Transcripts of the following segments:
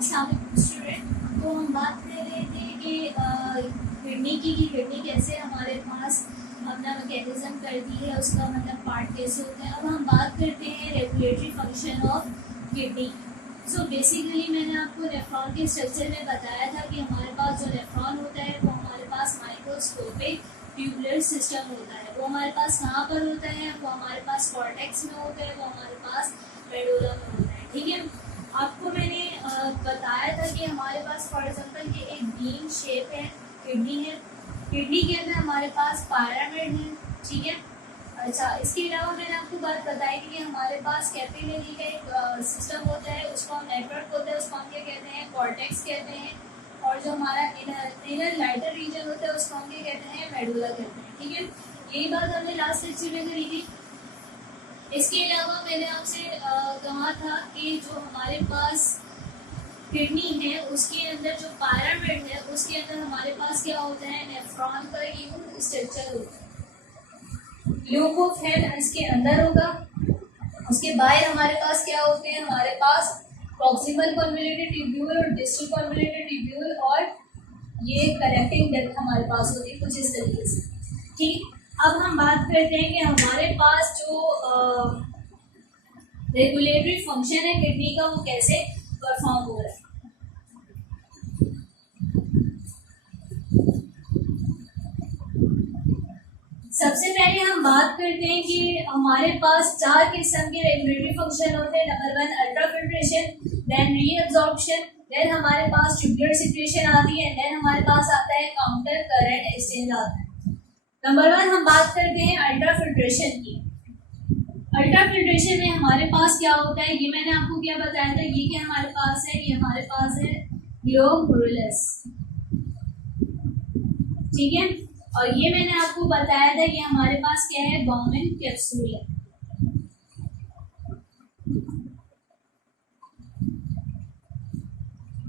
Student, तो हम बात कर रहे थे कि किडनी कैसे हमारे पास अपना मैकेनिज्म करती है, उसका मतलब पार्ट कैसे होता है। अब हम बात करते हैं regulatory function of kidney. So basically मैंने आपको नेफ्रॉन के स्ट्रक्चर में बताया था कि हमारे पास जो नेफ्रॉन होता है वो हमारे पास माइक्रोस्कोपिक ट्यूबुलर सिस्टम होता है। वो हमारे पास कहाँ पर होता है? वो हमारे पास कॉर्टेक्स में होता है, वो हमारे पास मेडुला में होता है। ठीक है, आपको मैंने बताया था कि हमारे पास फॉर एग्जांपल ये एक बीन शेप है, किडनी है। किडनी के अंदर हमारे पास पिरामिड है। ठीक है, अच्छा, इसके अलावा मैंने आपको बात बताई थी कि हमारे पास कैपिलरी का एक सिस्टम होता है, उसको हम नेटवर्क होता है, उसको हम क्या कहते हैं? कॉर्टेक्स कहते हैं। और जो हमारा इनर लाइटर रीजन होता है उसको हम क्या कहते हैं? मेडुला कहते हैं। ठीक है, यही बात हमने लास्ट लेक्चर में करी थी। इसके अलावा मैंने आपसे कहा था कि जो हमारे पास किडनी है उसके अंदर जो पिरामिड है उसके अंदर हमारे पास क्या होता है? नेफ्रॉन का यूं स्ट्रक्चर होता है। लूप ऑफ हेड इसके अंदर होगा, उसके बाहर हमारे पास क्या होते हैं? हमारे पास प्रॉक्सिमल कन्वोल्यूटेड ट्यूब्यूल और डिस्टल कन्वोल्यूटेड ट्यूब्यूल और ये कनेक्टिंग डक्ट हमारे पास होती है कुछ इस तरीके से। ठीक, अब हम बात करते हैं कि हमारे पास जो रेगुलेटरी फंक्शन है किडनी का वो कैसे परफॉर्म हो रहा है। सबसे पहले हम बात करते हैं कि हमारे पास 4 किस्म के रेगुलेटरी फंक्शन होते हैं। Number 1 ultrafiltration, then reabsorption, then हमारे पास ट्यूबुलर सिक्रेशन आती है, देन हमारे पास आता है काउंटर करंट एक्सचेंज आता है। नंबर 1 हम बात करते हैं अल्ट्राफिल्ट्रेशन की। अल्ट्राफिल्ट्रेशन में हमारे पास क्या होता है? ये मैंने आपको क्या बताया था, ये क्या हमारे पास है? ये हमारे पास है ग्लोमेरुलस। ठीक है, और ये मैंने आपको बताया था कि हमारे पास क्या है? बाउमेन कैप्सूल है।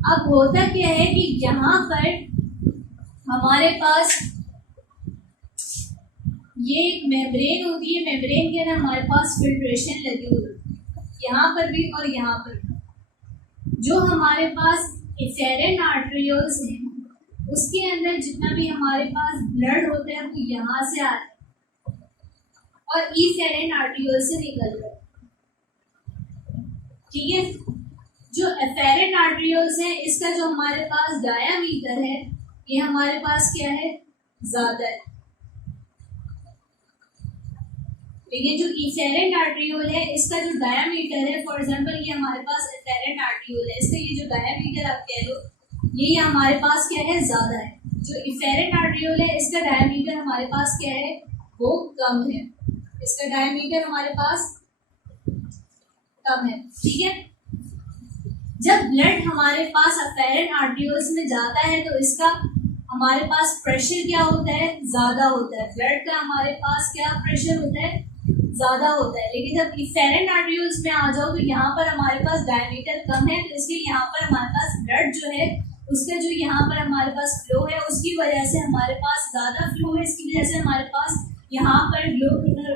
अब होता क्या है कि यहाँ पर हमारे पास ये एक मेम्ब्रेन होती है, मेम्ब्रेन के अंदर हमारे पास फिल्ट्रेशन लगी हुई है, यहाँ पर भी और यहाँ पर भी। जो हमारे पास एफेरेंट आर्टरियोल्स हैं उसके अंदर जितना भी हमारे पास ब्लड होता है वो यहाँ से आता है और एफेरेंट आर्टरियोल से निकल रहा है। ठीक है, जो एफेरेंट आर्टरियोल्स हैं इसका जो हमारे पास डायामीटर है ये हमारे पास क्या है? ज्यादा है। लेकिन जो एफेरेंट आर्टरियोल है इसका जो डायामीटर है, फॉर एग्जांपल ये हमारे पास एफेरेंट आर्टरियोल है, इसका ये जो डायामीटर आप कह लो ये हमारे पास क्या है? ज्यादा है। जो एफेरेंट आर्टरियोल है इसका डायामीटर हमारे पास क्या है? वो कम है, इसका डायामीटर हमारे पास कम है। ठीक है, जब ब्लड हमारे पास एफेरेंट आर्टरियोल्स में जाता है तो इसका हमारे पास प्रेशर क्या होता है? ज्यादा होता है। ब्लड का हमारे पास क्या प्रेशर होता है? ज्यादा होता है। लेकिन जब एफेरेंट आर्टरियोल्स में आ जाओ तो यहाँ पर हमारे पास डायमीटर कम है, तो इसलिए यहाँ पर हमारे पास ब्लड जो है उसका जो यहाँ पर हमारे पास फ्लो है उसकी वजह से हमारे पास ज्यादा फ्लो है, इसकी वजह से हमारे पास यहाँ पर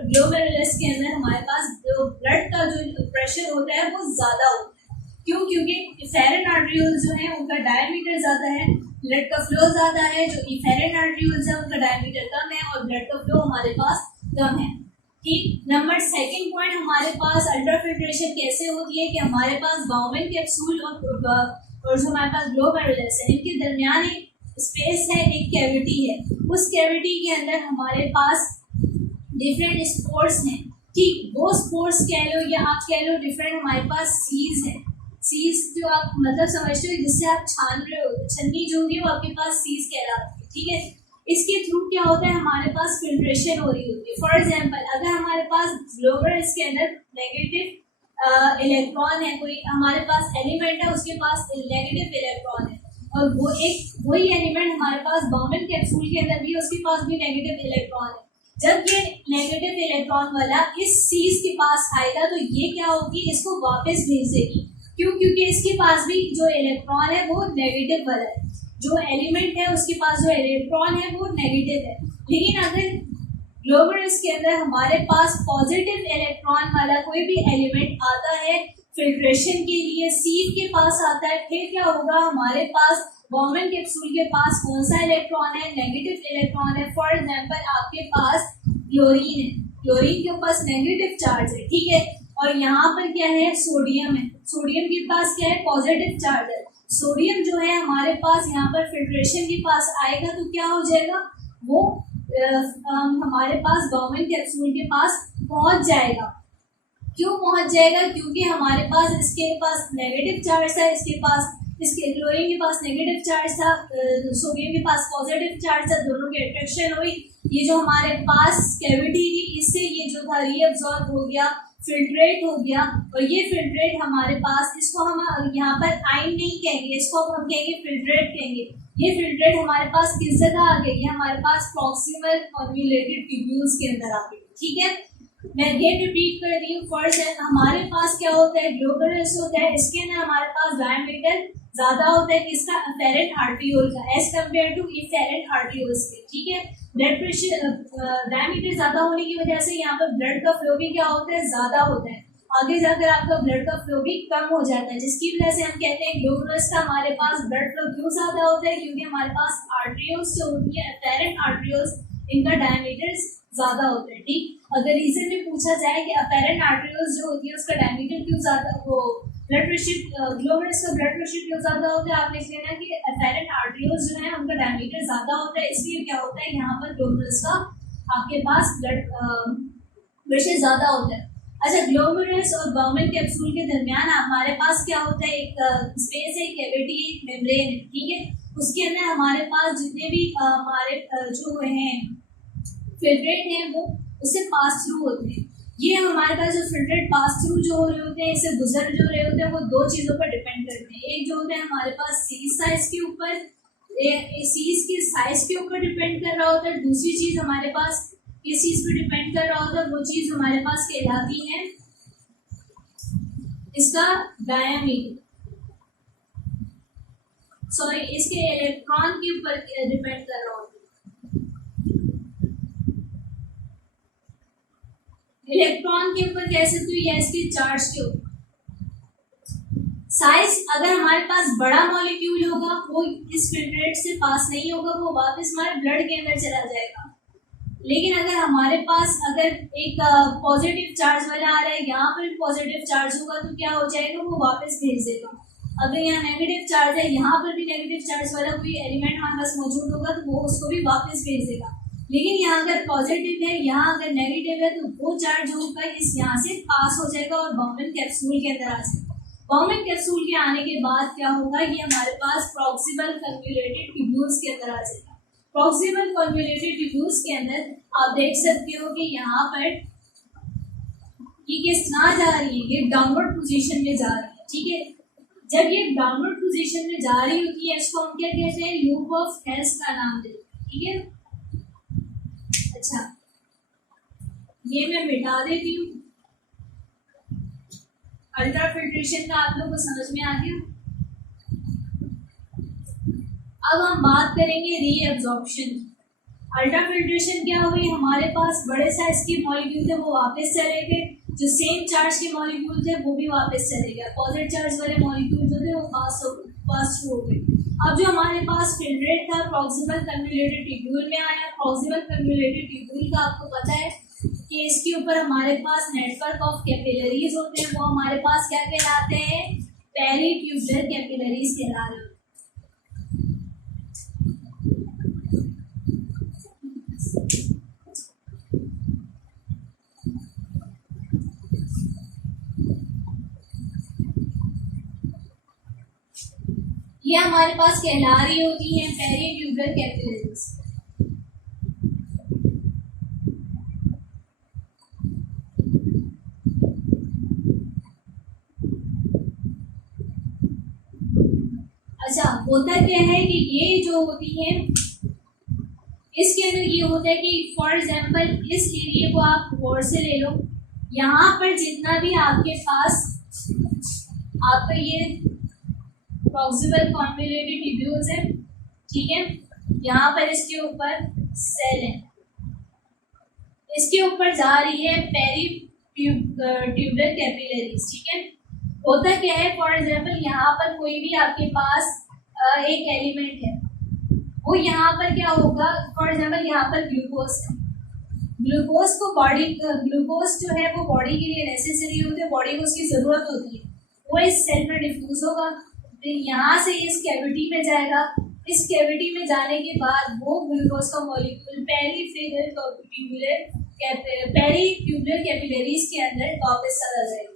ग्लोमेरुलस के अंदर हमारे पास जो ब्लड का जो प्रेशर होता है वो ज्यादा होता है। क्यों? क्योंकि एफेरेंट आर्टरियोल्स जो है उनका डायमीटर ज्यादा है, ब्लड का फ्लो ज्यादा है। जो एफेरेंट आर्टरियोल्स है उनका डायमीटर कम है और ब्लड का फ्लो हमारे पास कम है। ठीक, नंबर 2 पॉइंट हमारे पास अल्ट्राफिल्ट्रेशन कैसे होती है कि हमारे पास बाउमेन कैप्सूल और जो हमारे पास ग्लोमेरुलस है इनके दरमियान एक स्पेस है, एक कैविटी है। उस कैविटी के अंदर हमारे पास डिफरेंट स्पोर्स हैं। ठीक, वो स्पोर्स कह लो या आप कह लो डिफरेंट हमारे पास सीज है। सीज जो आप मतलब समझते हो जिससे आप छान रहे हो, छन्नी जो होगी वो आपके पास सीज कहलाती है। ठीक है, इसके थ्रू क्या होता है? हमारे पास फिल्ट्रेशन हो रही होती है। फॉर एग्जांपल अगर हमारे पास ग्लोमेरुलस के अंदर नेगेटिव इलेक्ट्रॉन है, कोई हमारे पास एलिमेंट है उसके पास नेगेटिव इलेक्ट्रॉन है और वो एक वही एलिमेंट हमारे पास बाउमेन कैप्सूल के अंदर भी उसके पास भी नेगेटिव इलेक्ट्रॉन है। जब ये नेगेटिव इलेक्ट्रॉन वाला इस सीज के पास आएगा तो ये क्या होगी? इसको वापस भेजेगी। क्यों? क्योंकि इसके पास भी जो इलेक्ट्रॉन है वो नेगेटिव वाला है, जो एलिमेंट है उसके पास जो इलेक्ट्रॉन है वो नेगेटिव है। लेकिन अगर ग्लोमेरुलस के अंदर हमारे पास पॉजिटिव इलेक्ट्रॉन वाला कोई भी एलिमेंट आता है फिल्ट्रेशन के लिए सीव के पास आता है। फिर क्या होगा, हमारे पास बॉमन कैप्सूल के पास कौन सा इलेक्ट्रॉन है, नेगेटिव इलेक्ट्रॉन है। फॉर एग्जांपल आपके पास क्लोरीन है, क्लोरीन के पास नेगेटिव चार्ज है, ठीक है। और यहाँ पर क्या है, सोडियम है, सोडियम के पास क्या है, पॉजिटिव चार्ज है। सोडियम जो है हमारे पास यहाँ पर फिल्ट्रेशन के पास आएगा तो क्या हो जाएगा, वो हमारे पास बॉमन कैप्सूल के पास पहुंच जाएगा। क्यों पहुंच जाएगा, क्योंकि हमारे पास इसके पास नेगेटिव चार्ज था, इसके पास, इसके क्लोरीन के पास नेगेटिव चार्ज था, सोडियम के पास पॉजिटिव चार्ज था, दोनों की अट्रैक्शन हुई। ये जो हमारे पास कैविटी थी, इससे ये जो था रीअब्सॉर्ब हो गया, फिल्ट्रेट हो गया। और ये फिल्ट्रेट हमारे पास, इसको हम यहाँ पर आइन नहीं कहेंगे, इसको हम कहेंगे फिल्ट्रेट कहेंगे। ये फिल्ट्रेट हमारे पास किस जगह आ गई, हमारे पास प्रॉक्सिमल कन्वोल्यूटेड ट्यूब्यूल्स के अंदर आ गई, ठीक है। मैं अगेन रिपीट कर रही हूँ। फर्स्ट है हमारे पास क्या होता है, ग्लोमेरुलस होता है, इसके अंदर हमारे पास डायमीटर ज्यादा होता है किसका, अफेरेंट आर्टरियोल का, as compare to efferent arterioles के, ठीक है। ब्लड प्रेशर डायमीटर ज्यादा होने की वजह से यहाँ पर ब्लड का फ्लो भी क्या होता है, ज्यादा होता है। आगे जाकर आपका ब्लड का फ्लो भी कम हो जाता है, जिसकी वजह से हम कहते हैं ग्लोमेरुलस का हमारे पास ब्लड फ्लो क्यों ज्यादा होता है, क्योंकि हमारे पास आर्टरियोल्स जो होती है, अफेरेंट आर्टरियोल्स, इनका डायमीटर ज्यादा होता है, ठीक। अगर रीजन में पूछा जाए कि अपेरेंट आर्टरियोल्स जो होती है उसका डायमीटर क्यों ज्यादा, वो ब्लड प्रेशर, ग्लोमेरुलस का ब्लड प्रेशर क्यों ज्यादा होता है, आप लिख लेना कि अपेरेंट आर्टरियोल्स जो है उनका डायमीटर ज्यादा होता है, इसलिए क्या होता है यहाँ पर ग्लोमेरुलस का आपके पास ब्लड प्रेशर ज्यादा होता है। अच्छा, ग्लोमेरुलस और बॉमन कैप्सूल के दरमियान हमारे पास क्या होता है, एक स्पेस है, कैविटी, मेम्ब्रेन है, ठीक है। उसके अंदर हमारे पास जितने भी हमारे जो हैं फिल्ट्रेट हैं वो उससे पास थ्रू होते हैं। ये हमारे पास जो फिल्ट्रेट पास थ्रू जो हो रहे होते हैं, इससे गुजर जो रहे होते हैं, वो दो चीजों पर डिपेंड करते हैं। एक जो होता है हमारे पास सीज साइज के ऊपर, सीज के साइज के ऊपर डिपेंड कर रहा होता है। दूसरी चीज हमारे पास किस चीज पर डिपेंड कर रहा होता है, वो चीज हमारे पास कहलाती है इसका डायामीटर, सॉरी इसके इलेक्ट्रॉन के ऊपर डिपेंड कर रहा होता है। इलेक्ट्रॉन के ऊपर कह सकते हो या इसके चार्ज के ऊपर। साइज अगर हमारे पास बड़ा मॉलिक्यूल होगा वो इस फिल्ट्रेट से पास नहीं होगा, वो वापस हमारे ब्लड के अंदर चला जाएगा। लेकिन अगर हमारे पास अगर एक पॉजिटिव चार्ज वाला आ रहा है, यहाँ पर पॉजिटिव चार्ज होगा तो क्या हो जाएगा, वो वापस भेज देगा। अगर यहाँ नेगेटिव चार्ज है, यहाँ पर भी नेगेटिव चार्ज वाला कोई एलिमेंट हमारे पास मौजूद होगा तो वो उसको भी वापस भेज देगा। लेकिन यहाँ अगर पॉजिटिव है, यहाँ अगर नेगेटिव है, तो वो चार्ज होगा इस यहाँ से पास हो जाएगा और बॉमन कैप्सूल के अंदर आ जाएगा। बॉमन कैप्सूल के आने के बाद क्या होगा, ये हमारे पास प्रॉक्सिमल कन्वोल्यूटेड ट्यूब्यूल्स के अंदर आ जाएगा। प्रॉक्सिमल कन्वोल्यूटेड ट्यूब्यूल्स के अंदर आप देख सकते हो कि यहाँ पर ये किस ना जा रही है, ये डाउनवर्ड पोजीशन में जा रही है, ठीक है। जब ये डाउनवर्ड पोजीशन में जा रही होती है, इसको हम क्या कहते हैं, लूप ऑफ हेल्स का नाम देते हैं, ठीक है। अच्छा, ये मैं मिटा देती हूँ। अल्ट्रा फिल्ट्रेशन का आप लोगों को समझ में आ गया। अब हम बात करेंगे रीअब्जॉर्प्शन। अल्ट्रा फिल्ट्रेशन क्या हुई, हमारे पास बड़े साइज के मॉलिक्यूल थे वो वापस चले गए, जो सेम चार्ज के मॉलिक्यूल थे वो भी वापस चले गए, पॉजिटिव चार्ज वाले मॉलिक्यूल जो थे वो पास हो गए। अब जो हमारे पास फिल्ट्रेट था प्रॉक्सिमल कन्वोल्यूटेड ट्यूब्यूल में आया। प्रॉक्सिमल कन्वोल्यूटेड ट्यूब्यूल का आपको पता है कि इसके ऊपर हमारे पास नेटवर्क ऑफ कैपिलरीज होते हैं, वो हमारे पास क्या कहलाते हैं, पेरीट्यूबुलर कैपिलरीज कहला रहे हैं। ये हमारे पास कहला रही होती है पेरीट्यूबुलर कैपिलरीज। अच्छा, होता क्या है कि ये जो होती है इसके अंदर ये होता है कि फॉर एग्जांपल इस एरिया को आप गौर से ले लो, यहाँ पर जितना भी आपके पास आपका ये प्रॉक्सिमल कन्वोल्यूटेड ट्यूब्यूल्स है, ठीक है। यहाँ पर इसके ऊपर सेल है, इसके ऊपर जा रही है पेरीट्यूबुलर कैपिलरीज, ठीक है। होता क्या है, फॉर एग्जाम्पल यहाँ पर कोई भी आपके पास एक एलिमेंट है, वो यहाँ पर क्या होगा, फॉर एग्जाम्पल यहाँ पर ग्लूकोज है, ग्लूकोज को बॉडी, ग्लूकोज जो है वो बॉडी के लिए नेसेसरी होती है, बॉडी को उसकी जरूरत होती है, वो इस सेल में डिफ्यूज होगा, फिर यहाँ से इस कैविटी में जाएगा, इस कैविटी में जाने के बाद वो ग्लूकोज का मॉलिक्यूल पेरीट्यूबुलर कैपिलरीज के अंदर वापस चला जाएगा।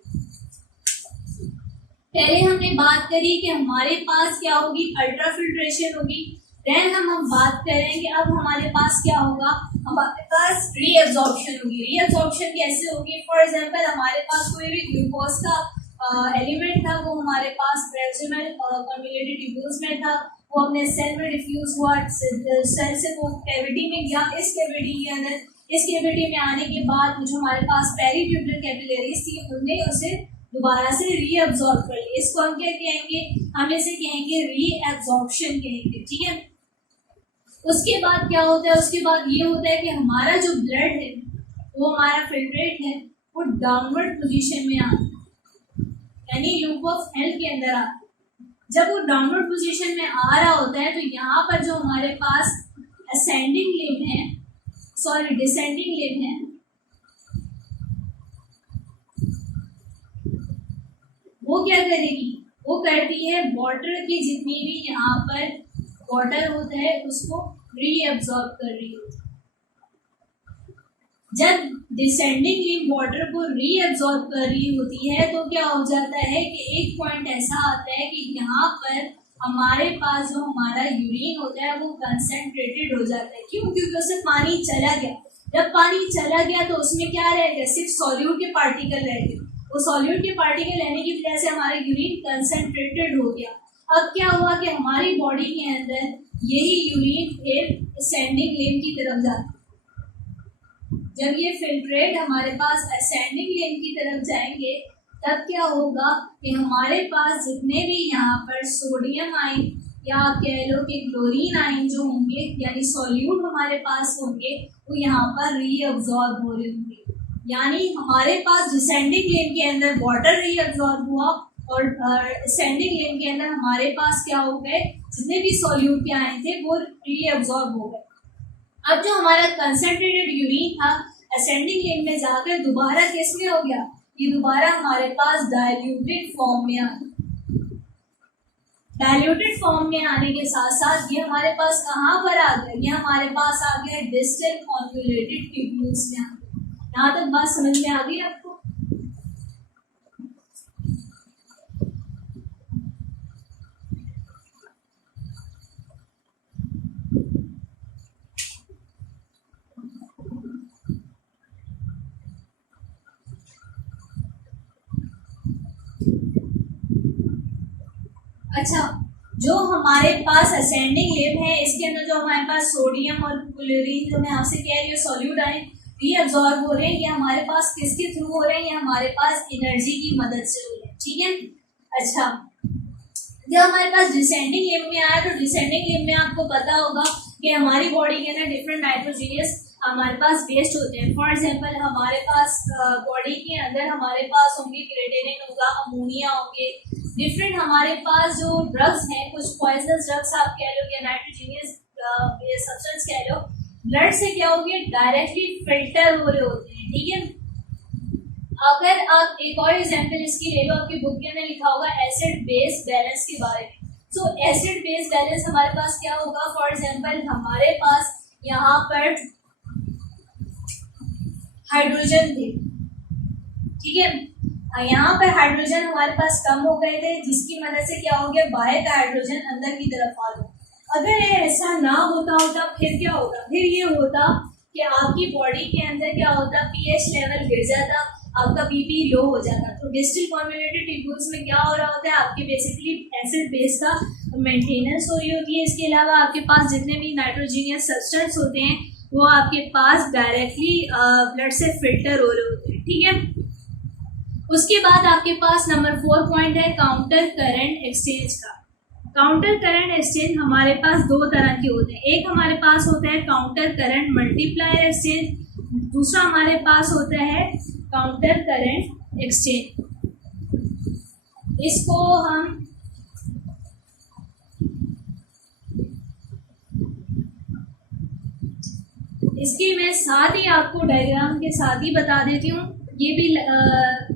पहले हमने बात करी कि हमारे पास क्या होगी, अल्ट्राफिल्ट्रेशन होगी, देन हम बात करेंगे अब हमारे पास क्या होगा, हमारे पास रीअब्जॉर्प्शन होगी। रीअब्जॉर्प्शन कैसे होगी, फॉर एग्जांपल हमारे पास कोई भी ग्लूकोज का एलिमेंट था, वो हमारे पास प्रोक्सिमल कन्वोल्यूटेड ट्यूब्यूल्स में था, वो अपने सेल में डिफ्यूज हुआ, सेल से वो कैविटी में गया, इस कैविटी के अंदर, इस कैविटी में आने के बाद जो हमारे पास पेरीट्यूबुलर कैपिलरीज थी उनने उसे दोबारा से रीअब्जॉर्ब कर लिया। इसको हम क्या कहेंगे, हम इसे कहेंगे रीअब्जॉर्प्शन कहेंगे, ठीक है। उसके बाद क्या होता है, उसके बाद ये होता है कि हमारा जो ब्लड है, वो हमारा फिल्ट्रेट है, वो डाउनवर्ड पोजीशन में आता है, यानी लूप ऑफ हेल्थ के अंदर आता है। जब वो डाउनवर्ड पोजीशन में आ रहा होता है तो यहाँ पर जो हमारे पास असेंडिंग लिम्ब है, सॉरी डिसेंडिंग लिम्ब है, वो क्या करेगी, वो करती है वाटर की जितनी भी यहाँ पर वाटर होता है उसको रीअब्सॉर्ब कर रही होती है। जब डिसेंडिंग लिम्ब वाटर को रीअब्सॉर्ब कर रही होती है तो क्या हो जाता है कि एक पॉइंट ऐसा आता है कि यहाँ पर हमारे पास जो हमारा यूरिन होता है वो कंसंट्रेटेड हो जाता है। क्यों? क्योंकि उससे पानी चला गया। जब पानी चला गया तो उसमें क्या रह गया, सिर्फ सॉल्यूट के पार्टिकल रह गए। वो सॉल्यूट के पार्टिकल रहने की वजह से हमारा यूरिन कंसंट्रेटेड हो गया। अब क्या हुआ कि हमारी बॉडी के अंदर यही यूरिन फिर असेंडिंग लिम्ब की तरफ जाता है। जब ये फिल्ट्रेट हमारे पास असेंडिंग लिम्ब की तरफ जाएंगे तब क्या होगा कि हमारे पास जितने भी यहाँ पर सोडियम आयन या आप कह लो कि क्लोरीन आयन जो होंगे यानी सॉल्यूट हमारे पास होंगे वो यहाँ पर रीअब्सॉर्ब हो रहे होंगे। यानी हमारे पास डिसेंडिंग लिम्ब के अंदर वाटर रीअब्सॉर्ब हुआ और असेंडिंग लिम्ब के अंदर हमारे पास क्या हो गए, जितने भी सॉल्यूट के आयन थे वो रीअब्सॉर्ब हो गए। अब जो हमारा कंसंट्रेटेड यूरिन था असेंडिंग लिम्ब में जाकर दोबारा किस में हो गया, ये दोबारा हमारे पास डाइल्यूटेड फॉर्म में आ गया। डाइल्यूटेड फॉर्म में आने के साथ साथ ये हमारे पास कहाँ पर आ गया, ये हमारे पास आ गया डिस्टल कॉन्वोल्यूटेड ट्यूब्यूल्स में आ गया। यहाँ तक बात समझ में आ गई आपको? अच्छा, जो हमारे पास असेंडिंग लिम्ब है इसके अंदर जो हमारे पास सोडियम और क्लोरीन जो मैं आपसे कह रही हूँ सॉल्यूट आए रीअब्सॉर्ब हो रहे हैं, ये हमारे पास किसके थ्रू हो रहे हैं, ये हमारे पास एनर्जी की मदद से हो रहे हैं, ठीक है। अच्छा, जब हमारे पास डिसेंडिंग लिम्ब में आया तो डिसेंडिंग लिम्ब में आपको पता होगा कि हमारी बॉडी के अंदर डिफरेंट नाइट्रोजीनियस हमारे पास वेस्ट होते हैं। फॉर एग्जांपल हमारे पास बॉडी के अंदर हमारे पास होंगे क्रेटेनिन होगा, अमोनिया होंगे, डिफरेंट हमारे पास जो ड्रग्स हैं, कुछ पॉइजनस ड्रग्स आप कह लो या नाइट्रोजीनियस सब्सटेंस कह लो, ब्लड से क्या होंगे डायरेक्टली फिल्टर हो रहे होते हैं, ठीक है। अगर आप एक और एग्जांपल इसकी ले लो, आपकी बुक के अंदर लिखा होगा एसिड बेस बैलेंस के बारे में। तो एसिड बेस बैलेंस हमारे पास क्या होगा, फॉर एग्जांपल हमारे पास यहाँ पर हाइड्रोजन थे, ठीक है, यहाँ पर हाइड्रोजन हमारे पास कम हो गए थे जिसकी मदद से क्या हो गया, बाहर का हाइड्रोजन अंदर की तरफ आ गया। अगर ये ऐसा ना होता फिर क्या होता, फिर ये होता कि आपकी बॉडी के अंदर क्या होता, पीएच लेवल गिर जाता, आपका बीपी लो हो जाता। तो डिस्टल कॉन्वोल्यूटेड ट्यूब्यूल्स में क्या हो रहा होता है, आपके बेसिकली एसिड बेस का मेंटेनेंस हो रही होती है। इसके अलावा आपके पास जितने भी नाइट्रोजीनियस सब्सटेंस होते हैं वो आपके पास डायरेक्टली ब्लड से फिल्टर हो रहे होते हैं, ठीक है। उसके बाद आपके पास नंबर 4 पॉइंट है काउंटर करंट एक्सचेंज का। काउंटर करंट एक्सचेंज हमारे पास दो तरह के होते हैं। एक हमारे पास होता है काउंटर करंट मल्टीप्लायर एक्सचेंज, दूसरा हमारे पास होता है काउंटर करंट एक्सचेंज। इसको हम इसके मैं साथ ही आपको डायग्राम के साथ ही बता देती हूँ, ये भी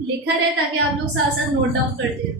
लिखा है ताकि आप लोग साथ साथ नोट डाउन करते रहो।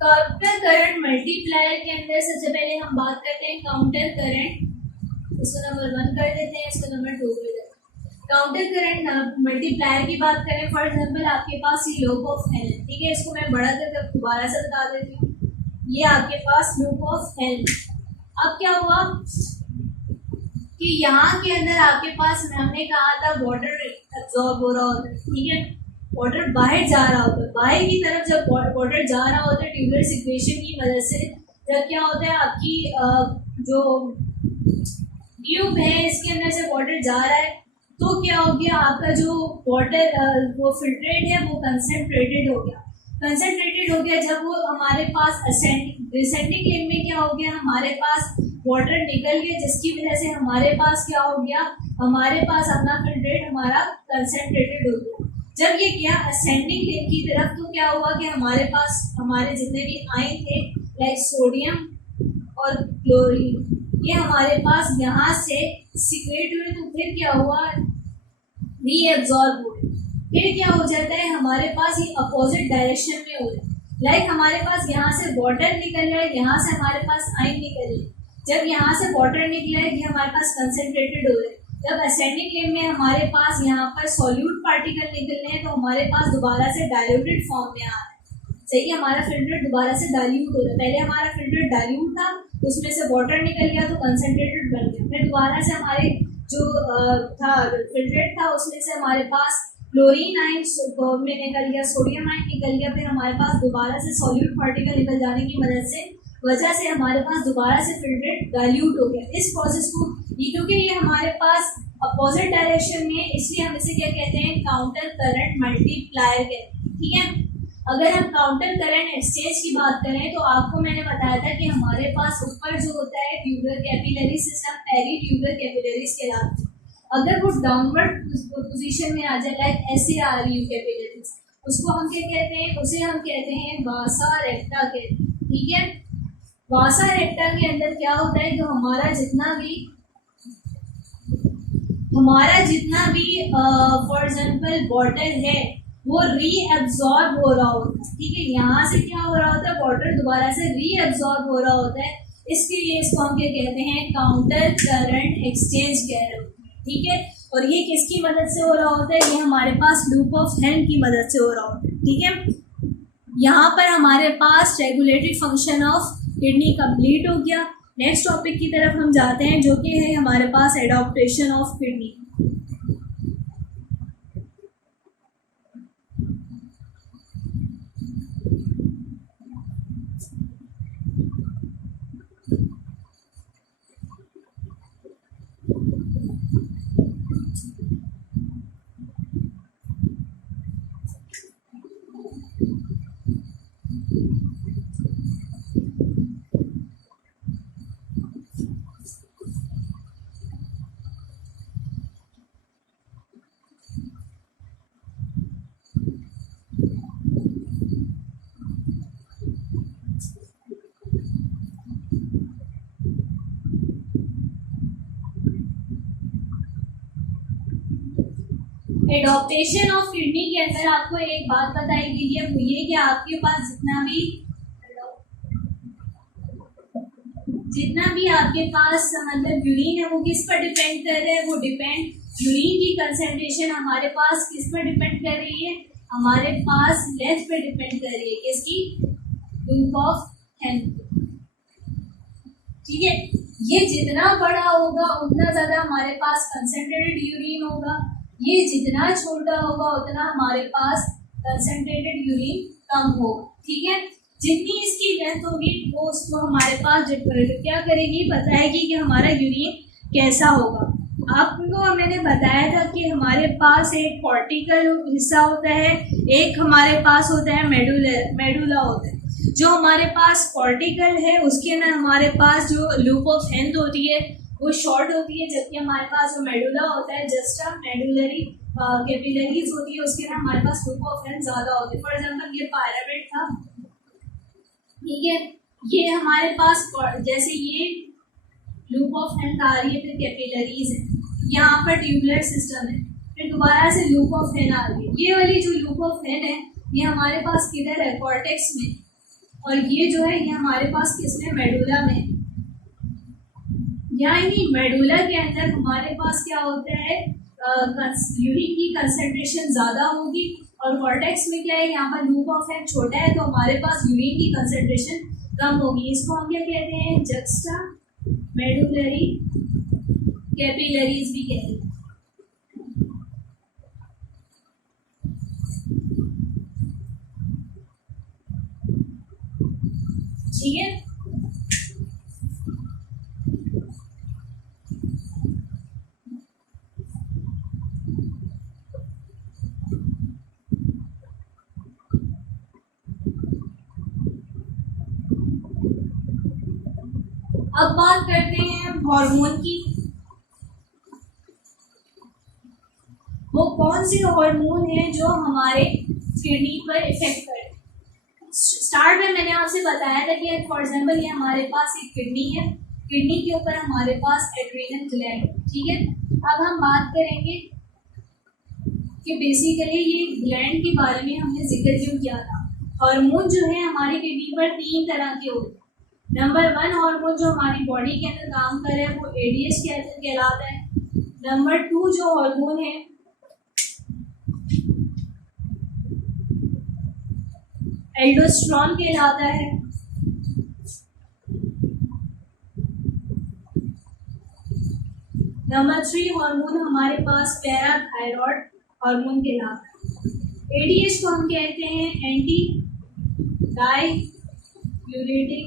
काउंटर करंट मल्टीप्लायर के अंदर सबसे पहले हम बात करते हैं काउंटर करंट, इसको नंबर 1 कर देते हैं, इसको नंबर 2 कर देते हैं। काउंटर करंट मल्टीप्लायर की बात करें, फॉर एग्जांपल आपके पास ये लूप ऑफ एल, ठीक है, इसको मैं बड़ा करके दोबारा से बता देती हूँ। ये आपके पास लूप ऑफ एल, अब क्या हुआ कि यहाँ के अंदर आपके पास हमने कहा था वाटर एब्जॉर्ब हो रहा होता है, ठीक है, वाटर बाहर जा रहा होता है, बाहर की तरफ जब वाटर जा रहा होता है ट्यूबलर इक्वेशन की वजह से, जब क्या होता है आपकी जो ट्यूब है इसके अंदर से वाटर जा रहा है, तो क्या हो गया आपका जो वाटर वो फिल्ट्रेट है वो कंसनट्रेटेड हो गया। कंसनट्रेटेड हो गया जब वो हमारे पास डिसेंडिंग लेन में क्या हो गया, हमारे पास वाटर निकल गया, जिसकी वजह से हमारे पास क्या हो गया, हमारे पास अपना फिल्ट्रेट हमारा कंसनट्रेटेड हो गया। जब ये गया असेंडिंग लेन की तरफ, तो क्या हुआ कि हमारे पास हमारे जितने भी आयन थे लाइक सोडियम और क्लोरीन, ये हमारे पास यहाँ से सीक्रेट हुए, तो फिर क्या हुआ, रीएब्सॉर्ब हुए। फिर क्या हो जाता है हमारे पास, ये अपोजिट डायरेक्शन में हो रहा है, लाइक हमारे पास यहाँ से वाटर निकल रहा है, यहाँ से हमारे पास आयन निकल रहे हैं। जब यहाँ से वाटर निकला है, ये हमारे पास कंसनट्रेटेड हो रहा है। जब असेंडिंग लेन में हमारे पास यहाँ पर सॉल्यूट पार्टिकल निकल रहे हैं, तो हमारे पास दोबारा से डाइल्यूटेड फॉर्म में आ रहा है, सही है, हमारा फिल्ट्रेट दोबारा से डाइल्यूट हो रहा है। पहले हमारा फिल्ट्रेट डाइल्यूट था, उसमें से वाटर निकल गया तो कंसनट्रेटेड बन गया, फिर दोबारा से हमारे जो था फिल्ट्रेट था उसमें से हमारे पास क्लोरीन आयन में निकल गया, सोडियम आयन निकल गया, फिर हमारे पास दोबारा से सॉल्यूट पार्टिकल निकल जाने की वजह से हमारे पास दोबारा से फिल्ट्रेट डाइल्यूट हो गया। इस प्रोसेस को क्योंकि ये हमारे पास अपोजिट डायरेक्शन में, इसलिए हम इसे क्या कहते हैं, काउंटर करंट मल्टीप्लायर कहते हैं, ठीक है। अगर हम काउंटर करंट एक्सचेंज की बात करें, तो आपको मैंने बताया था कि हमारे पास ऊपर जो होता है tubular capillary system, peritubular capillaries कहलाते हैं। अगर वो डाउनवर्ड पोजीशन में आ जाए लाइक SARU कैपिलरीज, उसको हम क्या कहते हैं, उसे हम कहते हैं वासा रेक्टा कहते हैं, ठीक है। वासा रेक्टा के अंदर क्या होता है, जो हमारा जितना भी फॉर एग्जांपल वाटर है वो रीअब्सॉर्ब हो रहा होता है, ठीक है। यहाँ से क्या हो रहा होता है, वाटर दोबारा से रीअब्सॉर्ब हो रहा होता है, इसके लिए इसको हम क्या कहते हैं, काउंटर करंट एक्सचेंज कह रहे होते हैं, ठीक है। और ये किसकी मदद से हो रहा होता है, ये हमारे पास लूप ऑफ हेल्म की मदद से हो रहा होता है, ठीक है। यहाँ पर हमारे पास regulatory function of kidney complete हो गया। नेक्स्ट टॉपिक की तरफ हम जाते हैं, जो कि है हमारे पास adaptation of kidney. Adaptation of kidney के अंदर आपको एक बात बताई गई है, वो ये कि आपके पास जितना भी जितना भी आपके पास मतलब यूरिन है वो किस पर डिपेंड कर रहा है, वो डिपेंड यूरिन की कंसंट्रेशन हमारे पास किस पर डिपेंड कर रही है, हमारे पास लेंथ पे डिपेंड कर रही है, किसकी, लूप ऑफ हेन। ठीक है, ये जितना बड़ा होगा उतना ज्यादा हमारे पास कंसंट्रेटेड यूरिन होगा, ये जितना छोटा होगा उतना हमारे पास कंसंट्रेटेड यूरिन कम होगा। ठीक है, जितनी इसकी लेंथ होगी वो उसको हमारे पास क्या करेगी, बताएगी कि हमारा यूरिन कैसा होगा। आपको मैंने बताया था कि हमारे पास एक कॉर्टिकल हिस्सा होता है, एक हमारे पास होता है मेडुला होता है। जो हमारे पास कॉर्टिकल है उसके अंदर हमारे पास जो लूप ऑफ हेन होती है वो शॉर्ट होती है, जबकि हमारे पास जो मेडुला होता है जस्ट मेडुलरी कैपिलरीज होती है, उसके अंदर हमारे पास लूप ऑफ हेन ज्यादा होती है। फॉर एग्जांपल ये पायरामिड था, ठीक है, ये हमारे पास जैसे ये लूप ऑफ हेन आ रही है, फिर कैपिलरीज है, यहाँ पर ट्यूबुलर सिस्टम है, फिर दोबारा से लूप ऑफ हेन आ रही है। ये वाली जो लूप ऑफ हेन है ये हमारे पास किधर है, कॉर्टेक्स में, और ये जो है ये हमारे पास किसमें, मेडुला में। यानी मेडुला के अंदर हमारे पास क्या होता है, यूरिन की कंसंट्रेशन ज्यादा होगी, और कॉर्टेक्स में क्या है, यहाँ पर लूप ऑफ हेन छोटा है तो हमारे पास यूरिन की कंसंट्रेशन कम होगी। इसको हम क्या कहते हैं, जक्स्टा मेडुलरी कैपिलरीज भी कहते हैं। ठीक है, अब बात करते हैं हार्मोन की। वो कौन से हार्मोन है जो हमारे किडनी पर इफेक्ट करे। स्टार्ट में मैंने आपसे बताया था कि फॉर एग्जांपल ये हमारे पास एक किडनी है, किडनी के ऊपर हमारे पास एड्रेनल ग्लैंड, ठीक है। अब हम बात करेंगे कि बेसिकली ये ग्लैंड के बारे में हमने जिक्र क्यों किया था। हार्मोन जो है हमारी किडनी पर 3 तरह के होते हैं। नंबर 1 हार्मोन जो हमारी बॉडी के अंदर काम कर रहा है वो एडीएच कहलाता है। नंबर 2 जो हार्मोन है एल्डोस्टेरोन कहलाता है। नंबर 3 हार्मोन हमारे पास पैराथायरॉयड हार्मोन कहलाता है। एडीएच को हम कहते हैं एंटी डाययूरेटिक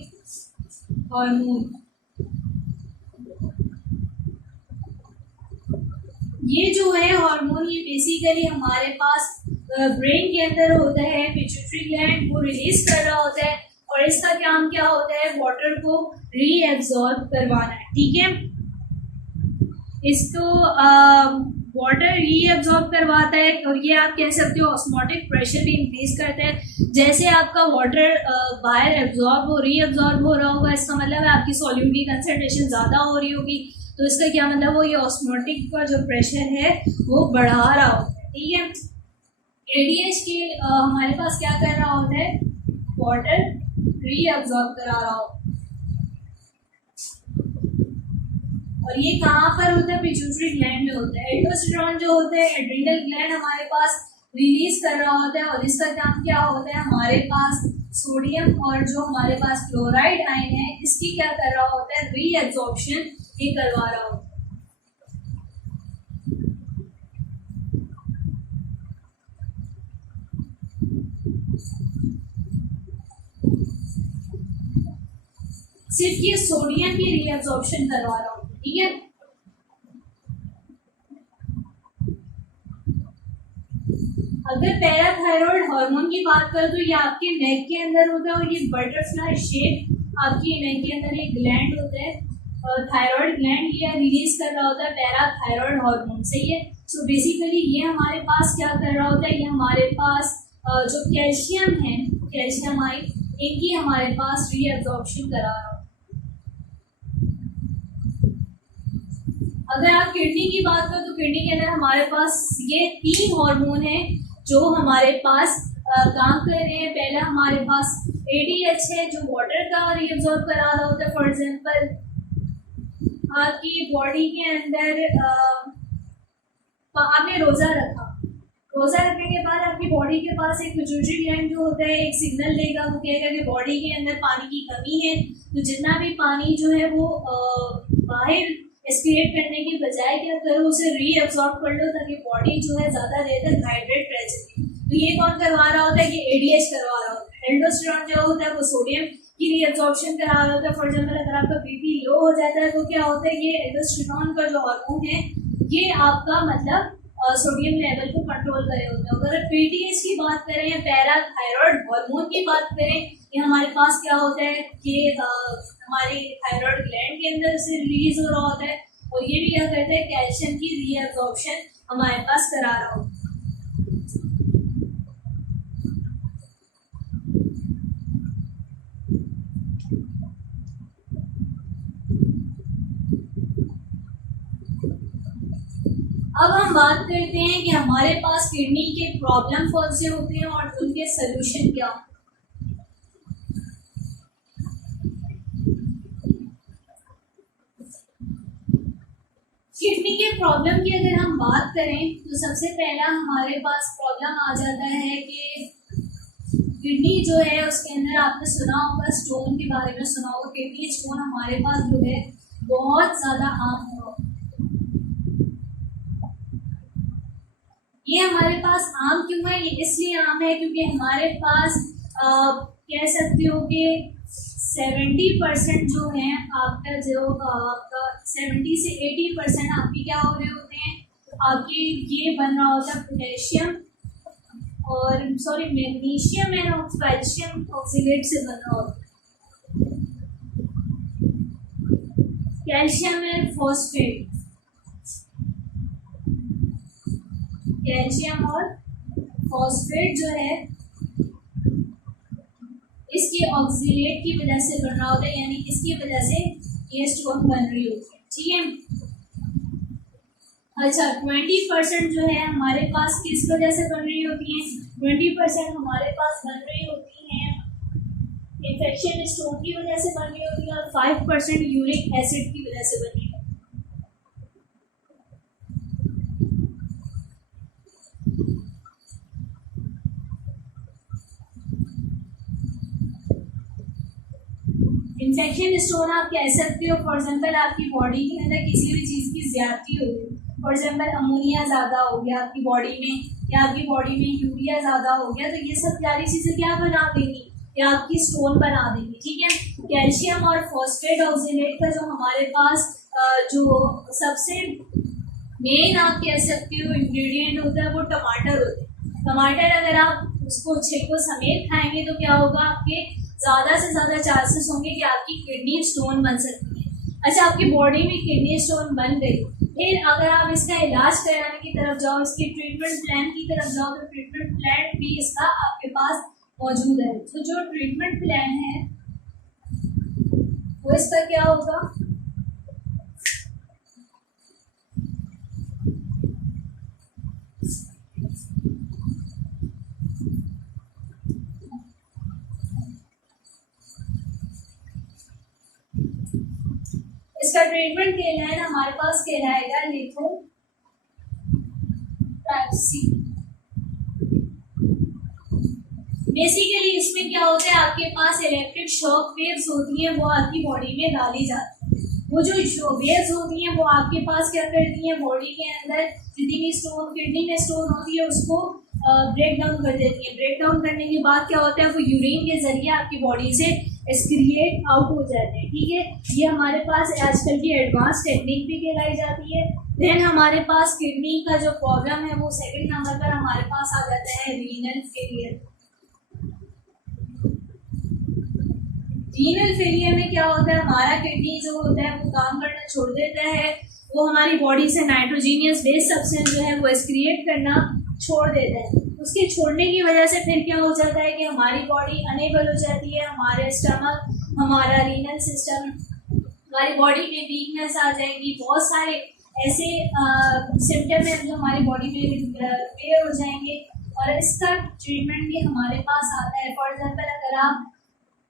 हार्मोन। ये जो है हार्मोन ये बेसिकली हमारे पास ब्रेन के अंदर होता है, पिट्यूटरी ग्लैंड वो रिलीज कर रहा होता है, और इसका काम क्या होता है, वाटर को रीएब्सॉर्ब करवाना है, ठीक है। इसको वाटर रीएब्सॉर्ब करवाता है, और ये आप कह सकते हो ऑस्मोटिक प्रेशर भी इंक्रीज करता है। जैसे आपका वाटर बाहर एब्जॉर्ब हो रीएब्सॉर्ब हो रहा होगा, इसका मतलब है आपकी सॉल्यूट की कंसंट्रेशन ज़्यादा हो रही होगी, तो इसका क्या मतलब वो ये ऑस्मोटिक का जो प्रेशर है वो बढ़ा रहा होता है, ठीक है। एडीएच के हमारे पास क्या कर रहा होता है, वाटर रीअब्सॉर्ब करा रहा होता है, और ये कहाँ पर होता है, पिट्यूटरी ग्लैंड में होता है। एल्डोस्टेरोन जो होता है एड्रिनल ग्लैंड हमारे पास रिलीज कर रहा होता है, और इसका काम क्या होता है, हमारे पास सोडियम और जो हमारे पास क्लोराइड आयन है इसकी क्या कर रहा होता है, रीअब्सॉर्प्शन ये करवा रहा होता है। सिर्फ ये सोडियम की रीअब्सॉर्प्शन करवा रहा हूँ, ठीक है। अगर पैराथायरॉयड हार्मोन की बात करें तो ये आपके नेक के अंदर होता है, और ये बटरफ्लाई शेप आपकी नेक के अंदर एक ग्लैंड होता है, थायराइड ग्लैंड ये रिलीज कर रहा होता है पैराथायरॉयड हार्मोन से। ये सो बेसिकली ये हमारे पास क्या कर रहा होता है, ये हमारे पास जो कैल्शियम है, कैल्शियमाइड, इनकी हमारे पास रीअब्सॉर्प्शन करा रहा होता है। अगर आप किडनी की बात करें तो किडनी के अंदर हमारे पास ये 3 हार्मोन है जो हमारे पास काम कर रहे हैं। पहला हमारे पास ADH है जो वाटर का रीअब्सॉर्ब करा रहा होता है। फॉर एग्जांपल आपकी बॉडी के अंदर आपने रोजा रखा, रोजा रखने के बाद आपकी बॉडी के पास एक पिट्यूटरी ग्लैंड जो होता है एक सिग्नल देगा, वो कहेगा कि बॉडी के अंदर पानी की कमी है, तो जितना भी पानी जो है वो बाहर एक्सक्रीट करने की बजाय क्या करो उसे रीअब्सॉर्ब कर लो ताकि बॉडी जो है ज्यादा देर तक हाइड्रेट रह सके। तो ये कौन करवा रहा होता है? ये ADH करवा रहा होता है। एल्डोस्टेरोन जो होता है वो सोडियम की रीअब्सॉर्प्शन करा रहा होता है। फॉर एग्जांपल अगर आपका BP लो हो जाता है तो क्या होता है, ये एल्डोस्टेरोन का जो हार्मोन है ये आपका मतलब सोडियम लेवल को कंट्रोल करे होते हैं। अगर PTH की बात करें या पैराथायरॉयड हार्मोन की बात करें, ये हमारे पास क्या होता है कि हमारे थायराइड ग्लैंड के अंदर से रिलीज हो रहा होता है और ये भी क्या करता है, कैल्शियम की रीअब्सॉर्प्शन हमारे पास करा रहा होता है। अब हम बात करते हैं कि हमारे पास किडनी के प्रॉब्लम कौन से होते हैं और उनके सलूशन क्या होते हैं। किडनी के प्रॉब्लम की अगर हम बात करें तो सबसे पहला हमारे पास प्रॉब्लम आ जाता है कि किडनी जो है उसके अंदर आपने सुना होगा स्टोन के बारे में सुना होगा। किडनी स्टोन हमारे पास जो है बहुत ज्यादा आम हुआ, ये हमारे पास आम क्यों है? ये इसलिए आम है क्योंकि हमारे पास कह सकते हो कि 70% जो है आपका जो आपका 70 से 80% आपकी क्या हो रहे होते हैं, आपकी ये बन रहा होता है पोटेशियम और मैग्नीशियम एंड कैल्शियम ऑक्सीलेट से बन रहा होता है, कैल्शियम एंड फॉस्फेट, कैल्शियम और फॉस्फेट जो है इसके ऑक्सीलेट की वजह से बन रहा होता है, यानी इसकी वजह से ये स्टोन बन रही होती है। ठीक है, अच्छा 20% जो है हमारे पास किस वजह से बन रही होती है? 20% हमारे पास बन रही होती है इन्फेक्शन स्टोन की वजह से बन रही होती है और 5% यूरिक एसिड की वजह से बन रही है। इन्फेक्शन स्टोन आप कह सकते हो फॉर एग्जांपल आपकी बॉडी के अंदर किसी भी चीज़ की ज्यादती हो गई, फॉर एग्जांपल अमोनिया ज़्यादा हो गया आपकी बॉडी में या आपकी बॉडी में यूरिया ज़्यादा हो गया, तो ये सब सारी चीज़ें क्या बना देंगी, या आपकी स्टोन बना देंगी। ठीक है, कैल्शियम और फॉस्फेट ऑक्सीलेट का जो हमारे पास जो सबसे मेन आप कह सकते हो इंग्रेडिएंट होता है वो टमाटर होता है। टमाटर अगर आप उसको छिलको समेत खाएंगे तो क्या होगा, आपके ज़्यादा से ज़्यादा चांसेस होंगे कि आपकी किडनी स्टोन बन सकती है। अच्छा, आपकी बॉडी में किडनी स्टोन बन गई, फिर अगर आप इसका इलाज कराने की तरफ जाओ, इसके ट्रीटमेंट प्लान की तरफ जाओ, तो ट्रीटमेंट प्लान भी इसका आपके पास मौजूद है। तो जो ट्रीटमेंट प्लान है वो इसका क्या होगा, इसका ट्रीटमेंट कहलाएगा हमारे पास कहलाएगा लिथोट्रिप्सी। बेसिकली इसमें क्या होता है, आपके पास इलेक्ट्रिक शॉक वेव्स होती हैं, वो आपकी बॉडी में डाली जाती है। वो जो वेव्स होती हैं वो आपके पास क्या करती हैं, बॉडी के अंदर जितनी भी स्टोन किडनी में स्टोन होती है उसको ब्रेक डाउन कर देती है। ब्रेक डाउन करने के बाद क्या होता है, वो यूरिन के जरिए आपकी बॉडी से एक्सक्रिएट आउट हो जाते हैं। ठीक है, ये हमारे पास आजकल की एडवांस टेक्निक भी कहलाई जाती है। देन हमारे पास किडनी का जो प्रॉब्लम है वो सेकंड नंबर पर हमारे पास आ जाता है रीनल फेलियर। रीनल फेलियर में क्या होता है, हमारा किडनी जो होता है वो काम करना छोड़ देता है, वो हमारी बॉडी से नाइट्रोजीनियस बेस सब्सटेंस जो है वो एक्सक्रिएट करना छोड़ देता है। उसके छोड़ने की वजह से फिर क्या हो जाता है कि हमारी बॉडी अनेबल हो जाती है, हमारे स्टमक, हमारा रीनल सिस्टम, हमारी बॉडी में वीकनेस आ जाएगी, बहुत सारे ऐसे सिम्टम है जो हमारी बॉडी में क्लियर हो जाएंगे और इसका ट्रीटमेंट भी हमारे पास आता है। फॉर एग्जाम्पल अगर आप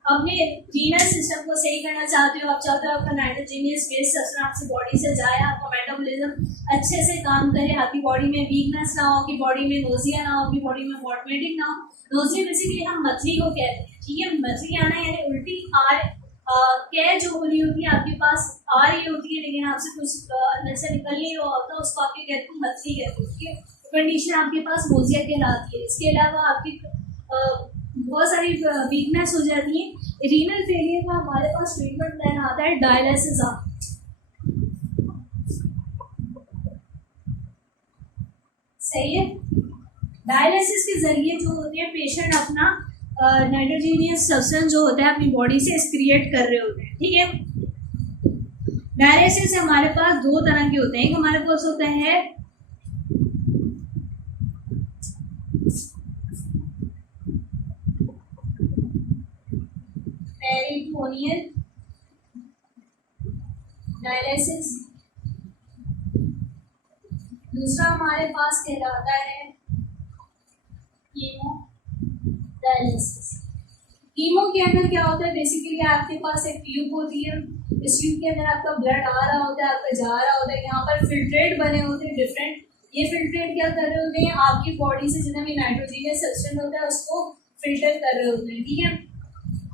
अपने रीनल सिस्टम को सही करना चाहते हो, आप चाहते हो आपका नाइट्रोजीनियस वेस्ट सब्सटेंस आपसे बॉडी से जाए, आपका मेटाबॉलिज्म अच्छे से काम करे, आपकी बॉडी में वीकनेस ना हो, आपकी बॉडी में नोजिया ना हो, आपकी बॉडी में वॉमिटिंग ना हो। नोजिया बेसिकली हम मछली को कहते हैं, ठीक है। मछली आना यानी उल्टी आर क्या जो हो रही होती है आपके पास आ रही होती है, लेकिन आपसे कुछ अंदर से निकल नहीं रहा होता, उसको आपके कहते हैं मछली कहते हैं, ठीक है। कंडीशन आपके पास नोजिया कहलाती है। इसके अलावा आपकी बहुत सारी वीकनेस हो जाती है। रीनल फेलियर का हमारे पास ट्रीटमेंट प्लान आता है डायलिसिस। सही है। डायलिसिस के जरिए जो होते हैं पेशेंट अपना नाइट्रोजीनियस सब्सटेंस जो होता है अपनी बॉडी से एक्सक्रिएट कर रहे होते हैं, ठीक है। डायलिसिस हमारे पास दो तरह के होते हैं। एक हमारे पास होता है पेरिटोनियल डायलिसिस, दूसरा हमारे पास कहलाता है कीमो डायलिसिस। कीमो के अंदर क्या होता है, बेसिकली आपके पास एक ट्यूब होती है, इस ट्यूब के अंदर आपका ब्लड आ रहा होता है, आपका जा रहा होता है, यहाँ पर फिल्ट्रेट बने होते हैं डिफरेंट। ये फिल्ट्रेट क्या कर रहे होते हैं, आपकी बॉडी से जितना भी नाइट्रोजीनियस सब्सटेंस होता है उसको फिल्टर कर रहे होते हैं, ठीक है।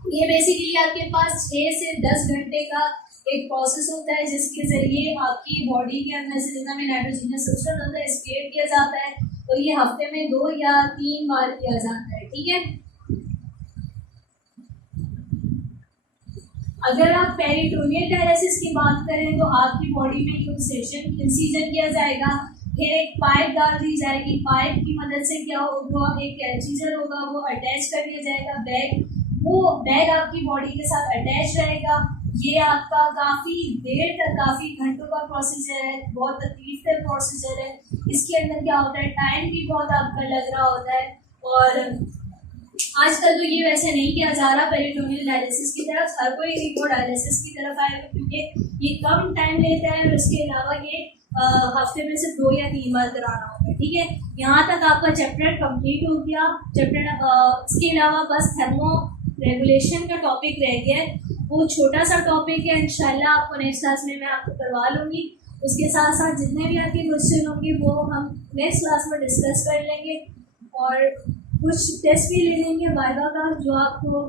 ये बेसिकली आपके पास 6 से 10 घंटे का एक प्रोसेस होता है, जिसके जरिए आपकी बॉडी के अंदर से जितना भी नाइट्रोजीनियस सब्सटेंस होता है एक्सक्रिएट किया जाता है, और ये हफ्ते में 2 या 3 बार किया जाता है, ठीक है। अगर आप पेरिटोनियल डायलिसिस की बात करें तो आपकी बॉडी में इंसिजन किया जाएगा, फिर एक पाइप डाल दी जाएगी, पाइप की मदद से क्या होगा, एक कैल्चीजर होगा, वो अटैच कर दिया जाएगा बैग, वो बैग आपकी बॉडी के साथ अटैच रहेगा। ये आपका काफ़ी देर तक, काफ़ी घंटों का प्रोसीजर है, बहुत तकलीफ का प्रोसीजर है। इसके अंदर क्या होता है, टाइम भी बहुत आपका लग रहा होता है, और आजकल तो ये वैसे नहीं किया जा रहा पेरिटोनियल डायलिसिस की तरफ, हर कोई हीमोडायलिसिस की तरफ आएगा, क्योंकि ये कम टाइम लेता है और उसके अलावा ये हफ्ते में से 2 या 3 बार कराना होगा, ठीक है। यहाँ तक आपका चैप्टर कंप्लीट हो गया। चैप्टर इसके अलावा बस थर्मो रेगुलेशन का टॉपिक रह गया है, वो छोटा सा टॉपिक है, इंशाल्लाह आपको नेक्स्ट क्लास में मैं आपको करवा लूँगी। उसके साथ साथ जितने भी आपके क्वेश्चन होंगे वो हम नेक्स्ट क्लास में डिस्कस कर लेंगे, और कुछ टेस्ट भी ले लेंगे वाइवा का, जो आपको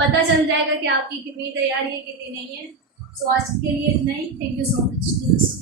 पता चल जाएगा कि आपकी कितनी तैयारी है कितनी नहीं है। सो आज के लिए इतना ही। Thank you so much.